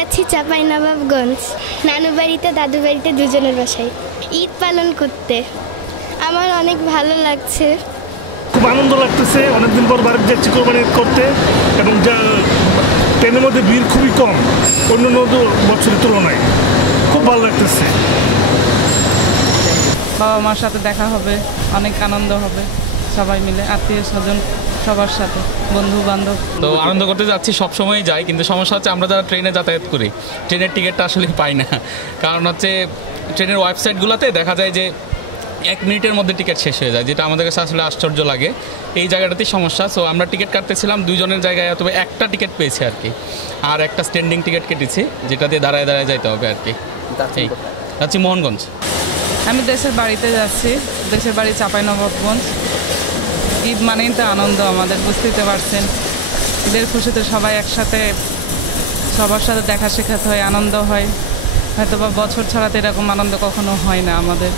যাচ্ছি চাঁপাইনবাবগঞ্জ, নানু বাড়িতে দাদু বাড়িতে দুজনের বাসায় ঈদ পালন করতে। আমার অনেক ভালো লাগছে, খুব আনন্দ লাগতেছে। অনেকদিন পর বাড়িতে যাচ্ছি কোরবানি ঈদ করতে, এবং যা ট্রেনের মধ্যে ভিড় খুবই কম অন্যান্য বছরের তুলনায়। খুব ভালো লাগতেছে। বাবা মার সাথে দেখা হবে, অনেক আনন্দ হবে, সবাই মিলে আত্মীয় স্বজন সবার সাথে, বন্ধু বান্ধব। তো আনন্দ করতে যাচ্ছি, সব সময় যাই, কিন্তু সমস্যা হচ্ছে আমরা যারা ট্রেনে যাতায়াত করি ট্রেনের টিকিটটা আসলে পাই না। কারণ হচ্ছে ট্রেনের ওয়েবসাইটগুলোতে দেখা যায় যে 1 মিনিটের মধ্যে টিকিট শেষ হয়ে যায়, যেটা আমাদের কাছে আসলে আশ্চর্য লাগে। এই জায়গাটাতেই সমস্যা। সো আমরা টিকিট কাটতেছিলাম, 2 জনের জায়গায় তবে একটা টিকিট পেয়েছি আর কি, আর একটা স্ট্যান্ডিং টিকিট কেটেছি, যেটা দিয়ে দাঁড়ায় দাঁড়ায় যাইতে হবে আর কি। এই যাচ্ছি মোহনগঞ্জ। আমি দেশের বাড়িতে যাচ্ছি, দেশের বাড়ি চাঁপাইনবাবগঞ্জ। ঈদ মানেই তো আনন্দ আমাদের, বুঝতেই তো পারছেন। ঈদের খুশিতে সবাই একসাথে, সবার সাথে দেখা শেখাতে হয়, আনন্দ হয়। হয়তো বা বছর ছাড়াতে এরকম আনন্দ কখনো হয় না আমাদের।